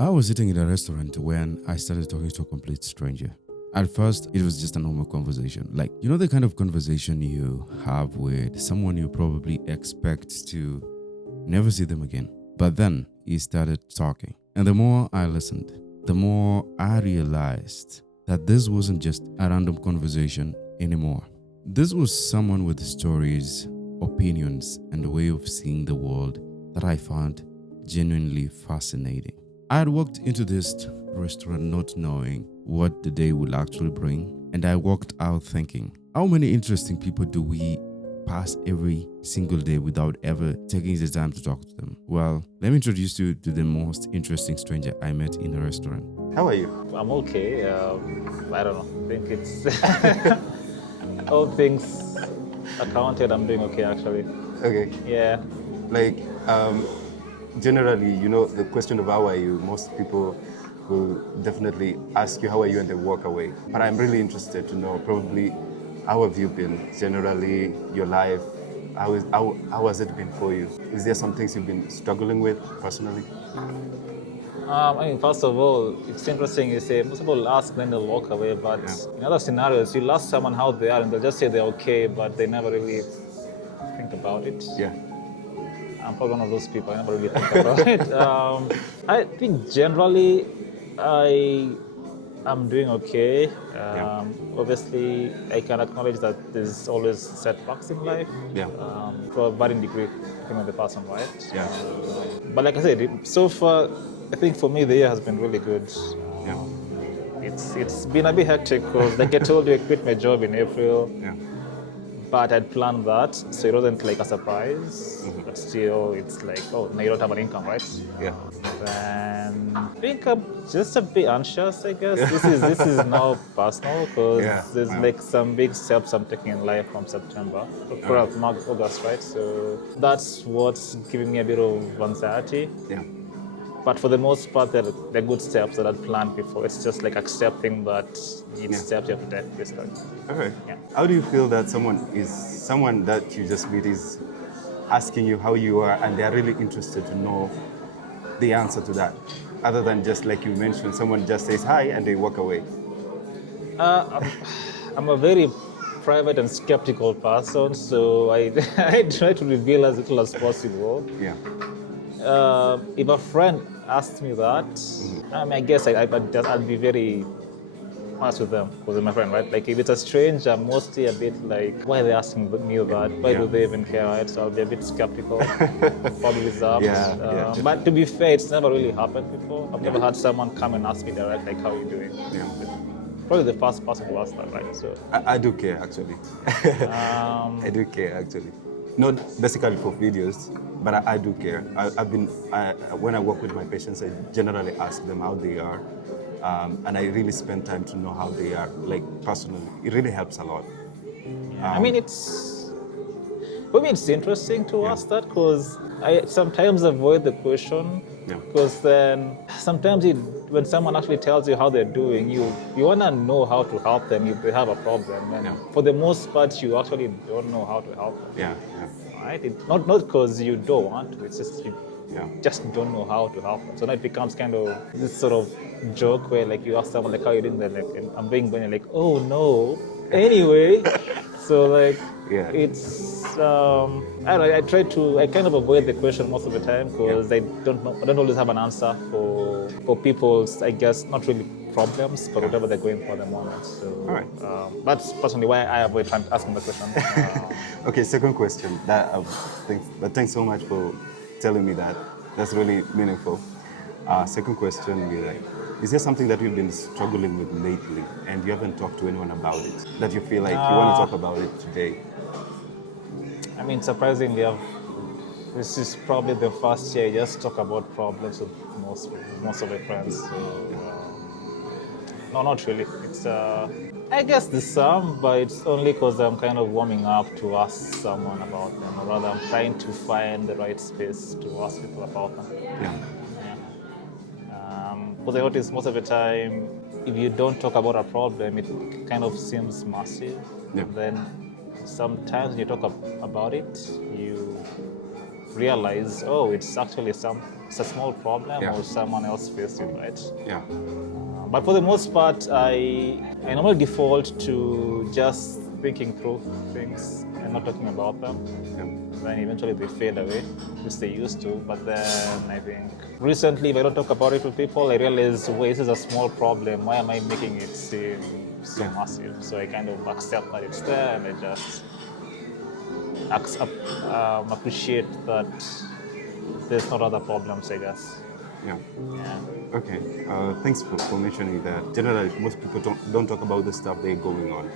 I was sitting in a restaurant when I started talking to a complete stranger. At first, it was just a normal conversation. Like, you know, the kind of conversation you have with someone you probably expect to never see them again. But then he started talking. And the more I listened, the more I realized that this wasn't just a random conversation anymore. This was someone with stories, opinions, and a way of seeing the world that I found genuinely fascinating. I had walked into this restaurant not knowing what the day would actually bring, and I walked out thinking, how many interesting people do we pass every single day without ever taking the time to talk to them? Well, let me introduce you to the most interesting stranger I met in a restaurant. How are you? I'm okay. I don't know. I think it's all things accounted. I'm doing okay, actually. Okay. Yeah. Like, generally, you know, the question of how are you, most people will definitely ask you how are you and they walk away. But I'm really interested to know probably how have you been generally, your life, how has it been for you? Is there some things you've been struggling with personally? First of all, it's interesting you say most people ask then they'll walk away, but in other scenarios, you'll ask someone how they are and they'll just say they're okay, but they never really think about it. Yeah. I'm probably one of those people. I never really think about it. I think generally, I'm doing okay. Obviously, I can acknowledge that there's always setbacks in life. Yeah. To a varying degree, depending on the person, right? Yeah. But like I said, so far, I think for me the year has been really good. Yeah. It's been a bit hectic because, like I told you, I quit my job in April. Yeah. But I'd planned that, so it wasn't like a surprise. But still, it's like, oh, now you don't have an income, right? Yeah. And I think I'm just a bit anxious, I guess. This is now personal because there's like some big steps I'm taking in life from September, from August, right? So that's what's giving me a bit of anxiety. Yeah. But for the most part, they're good steps that I'd planned before. It's just like accepting that it's steps you have to take, basically. Okay. Yeah. How do you feel that someone that you just meet is asking you how you are and they're really interested to know the answer to that? Other than just like you mentioned, someone just says hi and they walk away. I'm a very private and skeptical person, so I try to reveal as little as possible. Yeah. If a friend asks me that, I guess I'll be very honest with them because they're my friend, right? Like if it's a stranger, I'm mostly a bit like, why are they asking me that? Why do they even care, right? So I'll be a bit skeptical, probably reserved. But to be fair, it's never really happened before. I've never had someone come and ask me direct, like, how are you doing? Yeah. Probably the first person to ask that, right? So I do care actually. I do care actually. Not basically for videos, but I do care. When I work with my patients, I generally ask them how they are, and I really spend time to know how they are, like personally. It really helps a lot. I mean, for me, it's interesting to ask that because I sometimes avoid the question because then sometimes when someone actually tells you how they're doing, you want to know how to help them if they have a problem. And for the most part, you actually don't know how to help them. Yeah. Right? Not because you don't want to, it's just you just don't know how to help them. So now it becomes kind of this sort of joke where like you ask someone like how you doing, they're like, and I'm being going like, oh no. Anyway, so like it's I don't know, I kind of avoid the question most of the time because I don't always have an answer for people's, I guess, not really problems, but whatever they're going for at the moment. So that's personally why I avoid asking the question. Okay, second question. But thanks so much for telling me that. That's really meaningful. Second question will be like, is there something that you've been struggling with lately and you haven't talked to anyone about it? That you feel like you want to talk about it today? I mean, surprisingly, this is probably the first year I just talk about problems with most of my friends. So, no, not really. It's I guess there's some, but it's only because I'm kind of warming up to ask someone about them, or rather, I'm trying to find the right space to ask people about them. Because I notice most of the time, if you don't talk about a problem, it kind of seems massive. Then sometimes when you talk about it, you realize, oh, it's actually it's a small problem Yeah. or someone else faced it, right? Yeah. But for the most part, I normally default to just thinking through things and not talking about them. Yeah. Then eventually they fade away, which they used to. But then I think recently, if I don't talk about it with people, I realize, wait, this is a small problem. Why am I making it seem so massive? So I kind of accept that it's there, and I just appreciate that there's not other problems, I guess. Yeah. Yeah. Okay. Thanks for mentioning that. Generally, most people don't talk about the stuff they're going on.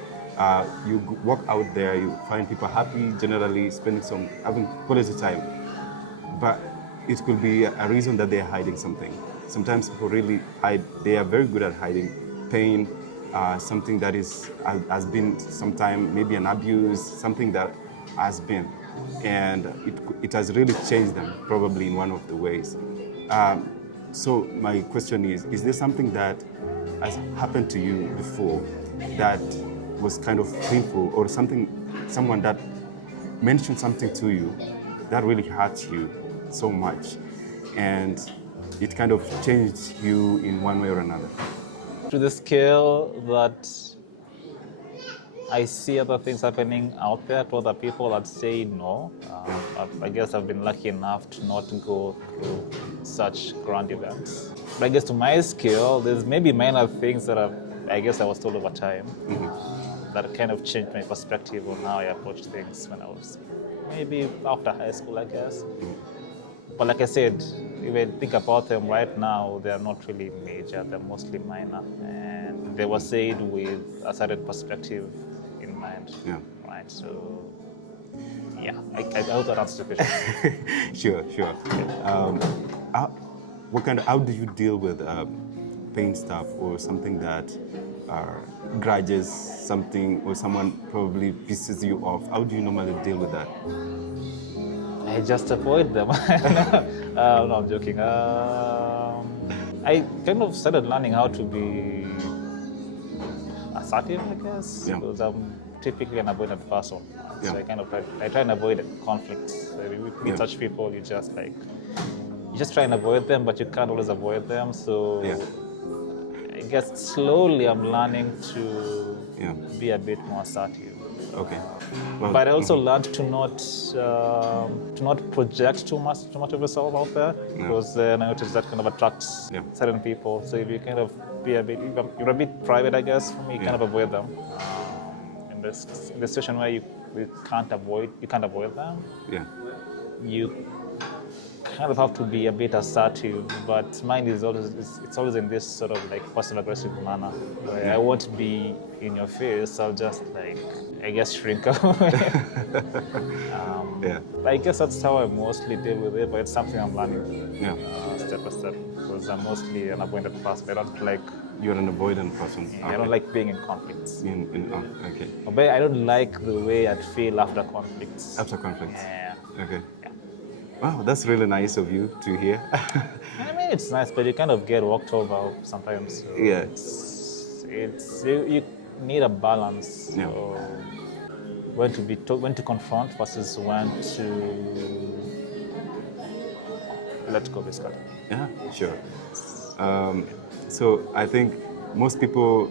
You walk out there, you find people happy, generally having quality time. But it could be a reason that they're hiding something. Sometimes people really hide. They are very good at hiding pain, something that has been sometime maybe an abuse, something that has been, and it has really changed them probably in one of the ways. So my question is there something that has happened to you before that was kind of painful, or someone that mentioned something to you that really hurt you so much, and it kind of changed you in one way or another? To the scale that I see other things happening out there to other people that say no. I guess I've been lucky enough to not go through such grand events. But I guess to my scale, there's maybe minor things that I guess I was told over time that kind of changed my perspective on how I approached things when I was maybe after high school, I guess. But like I said, if I think about them right now, they are not really major, they're mostly minor. And they were said with a certain perspective in mind. Yeah. Right, so yeah, I hope that answers the question. Sure. How do you deal with pain stuff or something that grudges something, or someone probably pisses you off? How do you normally deal with that? I just avoid them. No, I'm joking. I kind of started learning how to be assertive, I guess, Yeah. because I'm typically an avoidant person. Yeah. So I try and avoid conflicts. So with such people, you just try and avoid them, but you can't always avoid them. So Yeah. I guess slowly I'm learning to Yeah. be a bit more assertive. Okay. Well, But I also learned to not project too much of yourself out there, because then I noticed that kind of attracts certain people. So if you kind of you're a bit private, I guess, for me, you kind of avoid them. In the situation where you can't avoid them, yeah. you kind of have to be a bit assertive, but mine is always in this sort of like passive aggressive manner, where I won't be in your face. I'll just I guess shrink away. Yeah. I guess that's how I mostly deal with it, but it's something I'm learning Yeah. Step by step, because I'm mostly an avoidant person. I don't like. You're an avoidant person. I don't like being in conflicts. Okay. But I don't like the way I feel after conflicts. After conflicts. Yeah. Okay. Wow, that's really nice of you to hear. I mean, it's nice, but you kind of get walked over sometimes. So Yeah. you need a balance. Yeah. So when to confront versus when to let go, basically. Yeah, sure. So I think most people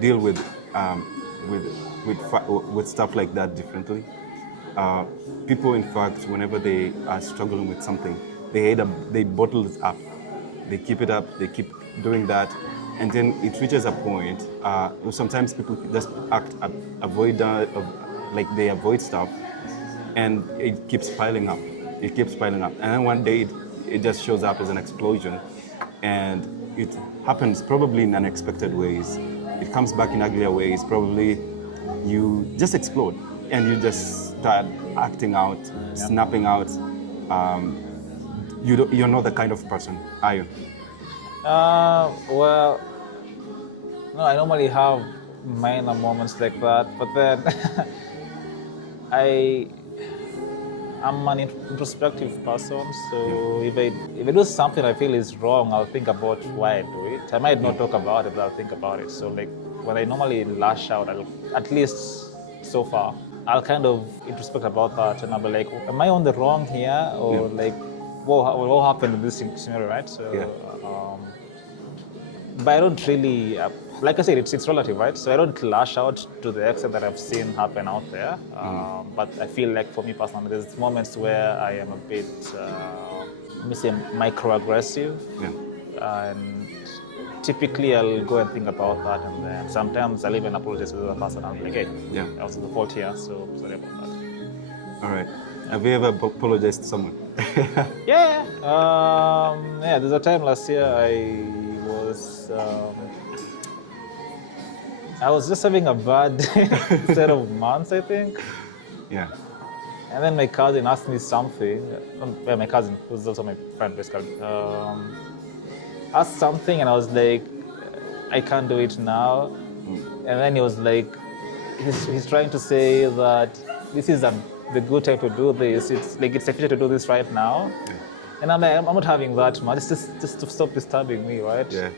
deal with stuff like that differently. People, in fact, whenever they are struggling with something, they bottle it up. They keep it up. They keep doing that, and then it reaches a point. Sometimes people just act avoidant, like they avoid stuff, and it keeps piling up. It keeps piling up, and then one day it just shows up as an explosion, and it happens probably in unexpected ways. It comes back in uglier ways. Probably you just explode, and you just start acting out, snapping out. You're not the kind of person, are you? Well, no, I normally have minor moments like that, but then I'm an introspective person, so if I do something I feel is wrong, I'll think about why I do it. I might not talk about it, but I'll think about it. So like when I normally lash out, at least so far, I'll kind of introspect about that, and I'll be like, am I on the wrong here, or like what happened in this scenario, right? So, but I don't really, like I said, it's relative, right? So I don't lash out to the extent that I've seen happen out there. But I feel like for me personally, there's moments where I am a bit, let me say, microaggressive. And typically I'll go and think about that, and then sometimes I'll even apologize to the other person. I'm like, hey, I was in the fault here, so sorry about that. All right. Have you ever apologized to someone? Yeah. There's a time last year I was just having a bad set of months, I think. Yeah. And then my cousin asked me something. My cousin, who's also my friend, basically, asked something, and I was like, I can't do it now. And then he was like, he's trying to say that this is the good time to do this. It's like it's efficient to do this right now. And I'm like, I'm not having that much. It's just to stop disturbing me, right? Yeah.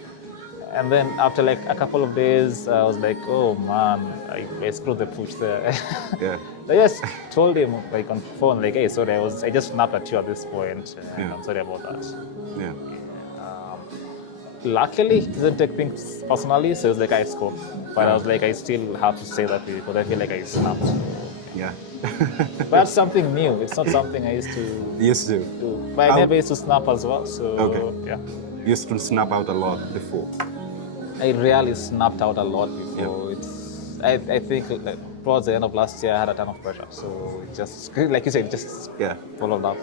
And then after like a couple of days, I was like, oh man, I screwed the pooch there. Yeah. I just told him like on phone, like, hey, sorry, I just snapped at you at this point, and I'm sorry about that. Yeah. Luckily, he didn't take things personally, so it was like, I scored. But I was like, I still have to say that because I feel like I snapped. Yeah. But that's something new. It's not something I used to do. But I never used to snap as well, so yeah. You used to snap out a lot before. I rarely snapped out a lot before. I think like, towards the end of last year, I had a ton of pressure. So it just, like you said, just followed up,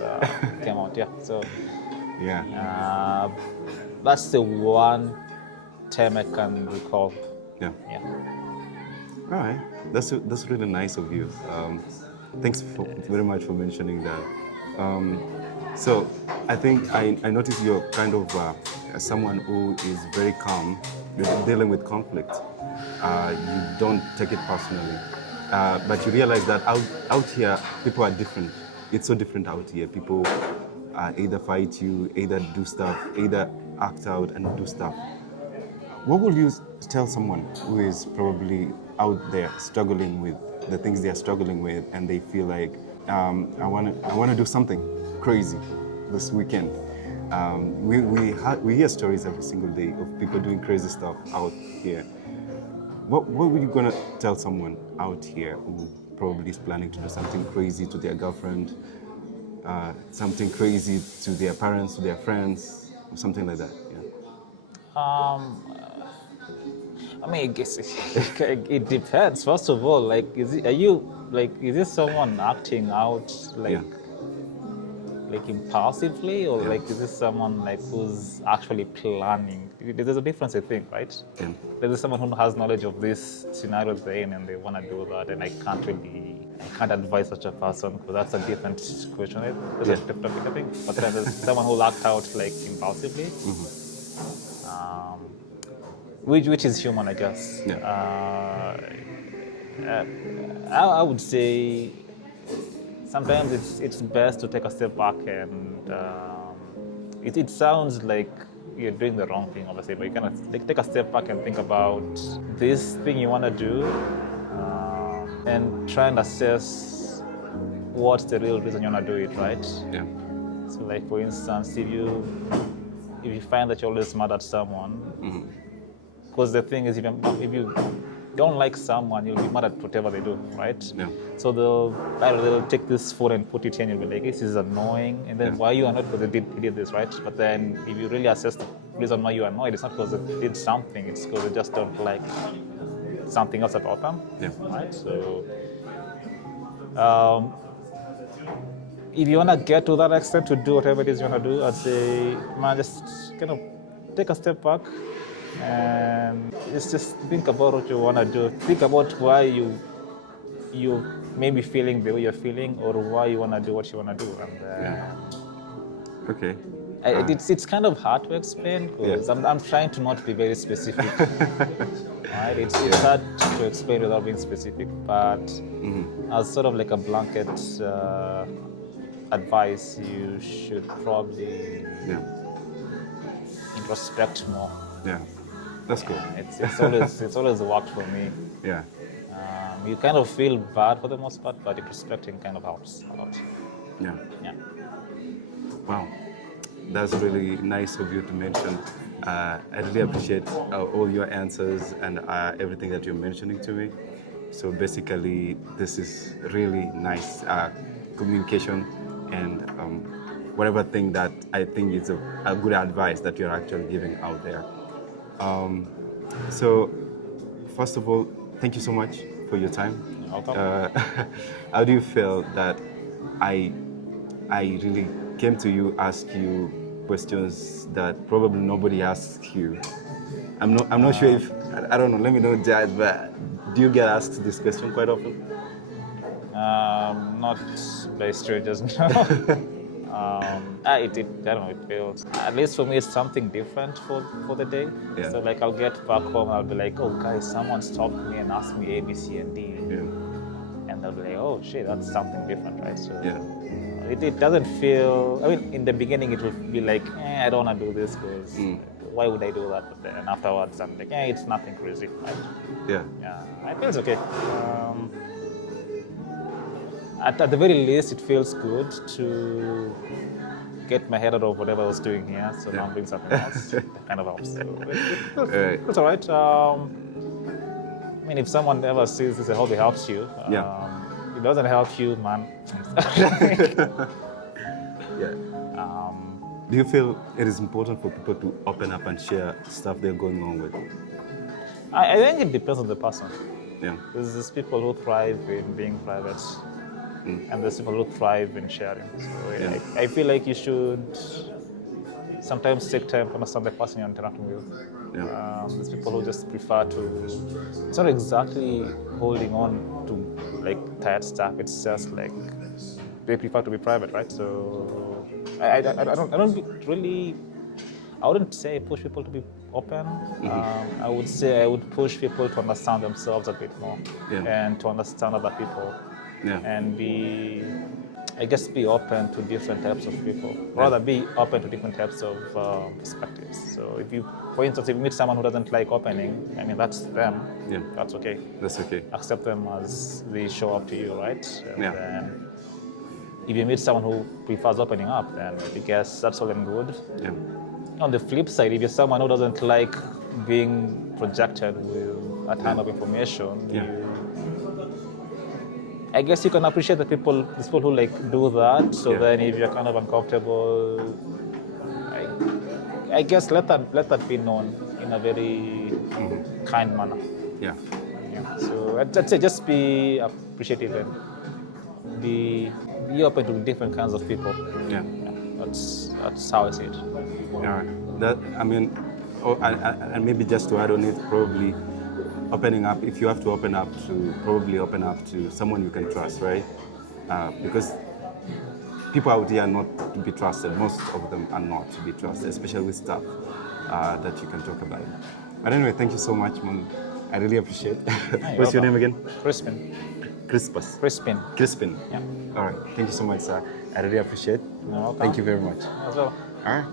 came out. Yeah. So that's the one time I can recall. Yeah. Yeah. All right. That's really nice of you. Thanks very much for mentioning that. So I think I noticed you're kind of someone who is very calm. You're dealing with conflict. You don't take it personally. But you realize that out here, people are different. It's so different out here. People either fight you, either do stuff, either act out and do stuff. What would you tell someone who is probably out there struggling with the things they are struggling with, and they feel like, I want to do something crazy this weekend? We hear stories every single day of people doing crazy stuff out here. What were you gonna tell someone out here who probably is planning to do something crazy to their girlfriend, something crazy to their parents, to their friends, or something like that? I mean, I guess it depends. First of all, like, is this someone acting out like impulsively, or like is this someone like who's actually planning? There's a difference, I think, right? Yeah. There's someone who has knowledge of this scenario they're in and they want to do that, and I can't advise such a person because that's a different question. That's a different topic, I think. But then there's someone who act out like impulsively. Which is human, I guess. I would say sometimes it's best to take a step back, and it sounds like you're doing the wrong thing, obviously, but you kind of take a step back and think about this thing you want to do, and try and assess what's the real reason you want to do it, right? Yeah. So, like, for instance, if you find that you're always mad at someone, because the thing is, if you don't like someone, you'll be mad at whatever they do, right? Yeah. So they'll take this phone and put it in, and you'll be like, this is annoying. And then why are you annoyed? Because he did this, right? But then if you really assess the reason why you're annoyed, it's not because they did something, it's because they just don't like something else about them, right? So if you want to get to that extent to do whatever it is you want to do, I'd say, man, just kind of take a step back and just think about what you want to do. Think about why you may be feeling the way you're feeling, or why you want to do what you want to do. And okay. It's kind of hard to explain because I'm trying to not be very specific. Right? It's hard to explain without being specific, but as sort of like a blanket advice, you should probably introspect more. Yeah, that's cool. It's always worked for me. Yeah. You kind of feel bad for the most part, but introspecting kind of helps a lot. Yeah. Yeah. Wow. That's really nice of you to mention. I really appreciate all your answers and everything that you're mentioning to me. So basically, this is really nice communication and whatever thing that I think is a good advice that you're actually giving out there. So, first of all, thank you so much for your time. Welcome. How do you feel that I really came to you, ask you questions that probably nobody asks you? I'm not sure if I don't know. Let me know, Jad, but do you get asked this question quite often? Not by strangers, no. I don't know, it feels, at least for me, it's something different for the day. Yeah. So, like, I'll get back home, I'll be like, oh, guys, someone stopped me and asked me A, B, C, and D. Yeah. And they'll be like, oh, shit, that's something different, right? So, Yeah. it doesn't feel, I mean, in the beginning, it will be like, I don't want to do this because why would I do that? But then afterwards, I'm like, it's nothing crazy, right? Yeah. Yeah, it feels okay. At the very least, it feels good to get my head out of whatever I was doing here. So now I'm doing something else. That kind of helps. So it's all right. I mean, if someone ever sees this, I hope it helps you. If it doesn't help you, man. Yeah. Do you feel it is important for people to open up and share stuff they're going on with? I think it depends on the person. Yeah. There's people who thrive in being private, and there's people who thrive in sharing. So I feel like you should sometimes take time to understand the person you're interacting with. Yeah. There's people who just prefer to, it's not exactly holding on to like tight stuff, it's just like they prefer to be private, right? So I don't really, I wouldn't say push people to be open. I would say I would push people to understand themselves a bit more and to understand other people and be open to different types of people. Rather be open to different types of perspectives. So if you, for instance, if you meet someone who doesn't like opening, I mean, that's them. Yeah. That's okay. That's okay. Accept them as they show up to you, right? And Yeah. then if you meet someone who prefers opening up, then I guess that's all and good. Yeah. On the flip side, if you're someone who doesn't like being projected with a ton of information, I guess you can appreciate the people who like do that. So then, if you're kind of uncomfortable, I guess let that be known in a very kind manner. Yeah. So I'd say just be appreciative and be open to different kinds of people. Yeah. That's how I see it. Yeah. That, I mean, and maybe just to add on it, probably opening up, if you have to open up, to probably open up to someone you can trust, right? Because people out here are not to be trusted. Most of them are not to be trusted, especially with stuff that you can talk about. But anyway, thank you so much, man. I really appreciate it. What's your name again? Crispin. Crispus. Crispin. Crispin. Yeah. All right. Thank you so much, sir. I really appreciate it. You're welcome. Thank you very much. As well. All right.